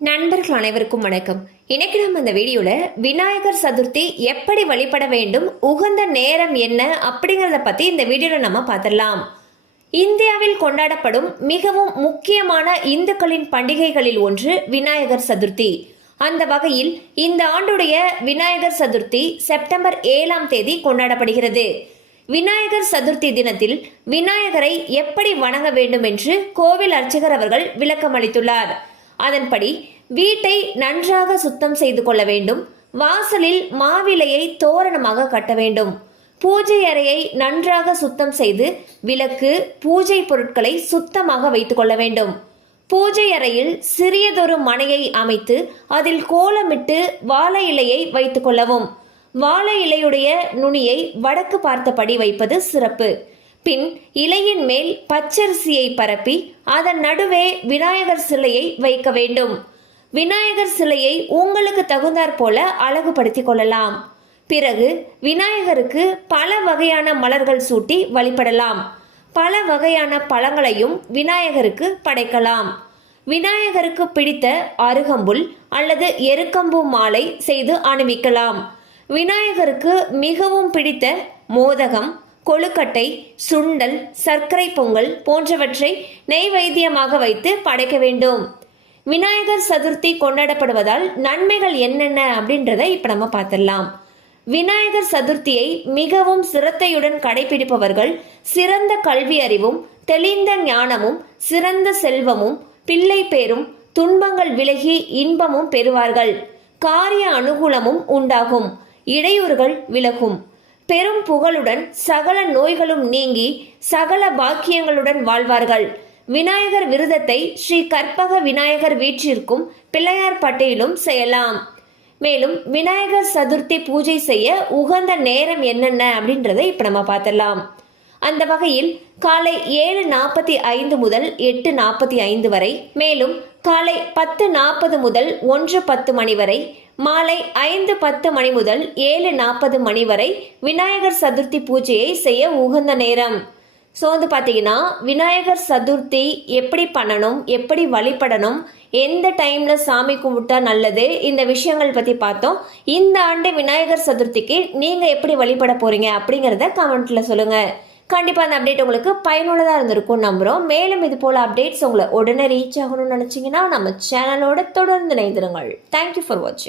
நண்பர்கள் அனைவருக்கும் வணக்கம். இன்னைக்கு நம்ம இந்த வீடியோவில் விநாயகர் சதுர்த்தி எப்படி வழிபட வேண்டும் உகந்த நேரம் என்ன அப்படிங்கிறத பற்றி இந்த வீடியோவில் நம்ம பார்த்துடலாம். இந்தியாவில் கொண்டாடப்படும் மிகவும் முக்கியமான இந்துக்களின் பண்டிகைகளில் ஒன்று விநாயகர் சதுர்த்தி. அந்த வகையில் இந்த ஆண்டுடைய விநாயகர் சதுர்த்தி செப்டம்பர் ஏழாம் தேதி கொண்டாடப்படுகிறது. விநாயகர் சதுர்த்தி தினத்தில் விநாயகரை எப்படி வணங்க வேண்டும் என்று கோவில் அர்ச்சகர் அவர்கள் விளக்கம் அளித்துள்ளார் அதன்படி வீட்டை நன்றாக சுத்தம் செய்து கொள்ள வேண்டும். வாசலில் மாவிலையை தோரணமாக கட்ட வேண்டும். பூஜை அறையை நன்றாக சுத்தம் செய்து விளக்கு பூஜை பொருட்களை சுத்தமாக வைத்துக் கொள்ள வேண்டும். பூஜை அறையில் சிறியதொரு மனையை அமைத்து அதில் கோலமிட்டு வாழை இலையை வைத்துக் கொள்ளவும். வாழை இலையுடைய நுனியை வடக்கு பார்த்தபடி வைப்பது சிறப்பு. பின் இலையின் மேல் பச்சரிசியை பரப்பி அதன் நடுவே விநாயகர் சிலையை வைக்க வேண்டும். விநாயகர் சிலையை உங்களுக்கு தகுந்தாற் போல அழகுபடுத்திக் கொள்ளலாம். பிறகு விநாயகருக்கு பல வகையான மலர்கள் சூட்டி வழிபடலாம். பல வகையான பழங்களையும் விநாயகருக்கு படைக்கலாம். விநாயகருக்கு பிடித்த அருகம்புல் அல்லது எருக்கம்பு மாலை செய்து அணிவிக்கலாம். விநாயகருக்கு மிகவும் பிடித்த மோதகம் கொழுக்கட்டை சுண்டல் சர்க்கரை பொங்கல் போன்றவற்றை நெய்வேத்தியமாக வைத்து படைக்க வேண்டும். விநாயகர் சதுர்த்தி கொண்டாடப்படுவதால் நன்மைகள் என்னென்ன அப்படின்றத இப்போ நம்ம பார்த்துடலாம். விநாயகர் சதுர்த்தியை மிகவும் சிரத்தையுடன் கடைபிடிப்பவர்கள் சிறந்த கல்வி அறிவும் தெளிந்த ஞானமும் சிறந்த செல்வமும் பிள்ளை பேரும் துன்பங்கள் விலகி இன்பமும் பெறுவார்கள். காரிய அனுகூலமும் உண்டாகும். இடையூறுகள் விலகும். பெரும் புகழுடன் சகல நோய்களும் நீங்கி சகல பாக்கியங்களுடன் வாழ்வார்கள். விநாயகர் விருதத்தை ஸ்ரீ கற்பக விநாயகர் வீற்றிற்கும் பிள்ளையார் பட்டியிலும் செய்யலாம். மேலும் விநாயகர் சதுர்த்தி பூஜை செய்ய உகந்த நேரம் என்னென்ன அப்படின்றத இப்போ நம்ம பார்த்துடலாம். அந்த வகையில் காலை ஏழு நாற்பத்தி ஐந்து முதல் எட்டு நாற்பத்தி ஐந்து வரை மேலும் காலை பத்து நாற்பது முதல் ஒன்று பத்து மணி வரை மாலை ஐந்து பத்து மணி முதல் ஏழு நாற்பது மணி வரை விநாயகர் சதுர்த்தி பூஜையை செய்ய உகந்த நேரம். ஸோ வந்து பார்த்தீங்கன்னா விநாயகர் சதுர்த்தி எப்படி பண்ணணும் எப்படி வழிபடணும் எந்த டைமில் சாமி கும்பிட்டா நல்லது இந்த விஷயங்கள் பற்றி பார்த்தோம். இந்த ஆண்டு விநாயகர் சதுர்த்திக்கு நீங்கள் எப்படி வழிபட போகிறீங்க அப்படிங்கிறத கமெண்ட்டில் சொல்லுங்கள் கண்டிப்பாக அந்த அப்டேட் உங்களுக்கு பயனுள்ளதாக இருந்திருக்கும் நம்புகிறோம் மேலும் இது போல் அப்டேட்ஸ் உங்களை உடனே ரீச் ஆகணும்னு நினச்சிங்கன்னா நம்ம சேனலோட தொடர்ந்து இணைந்திருங்கள். தேங்க்யூ ஃபார் வாட்சிங்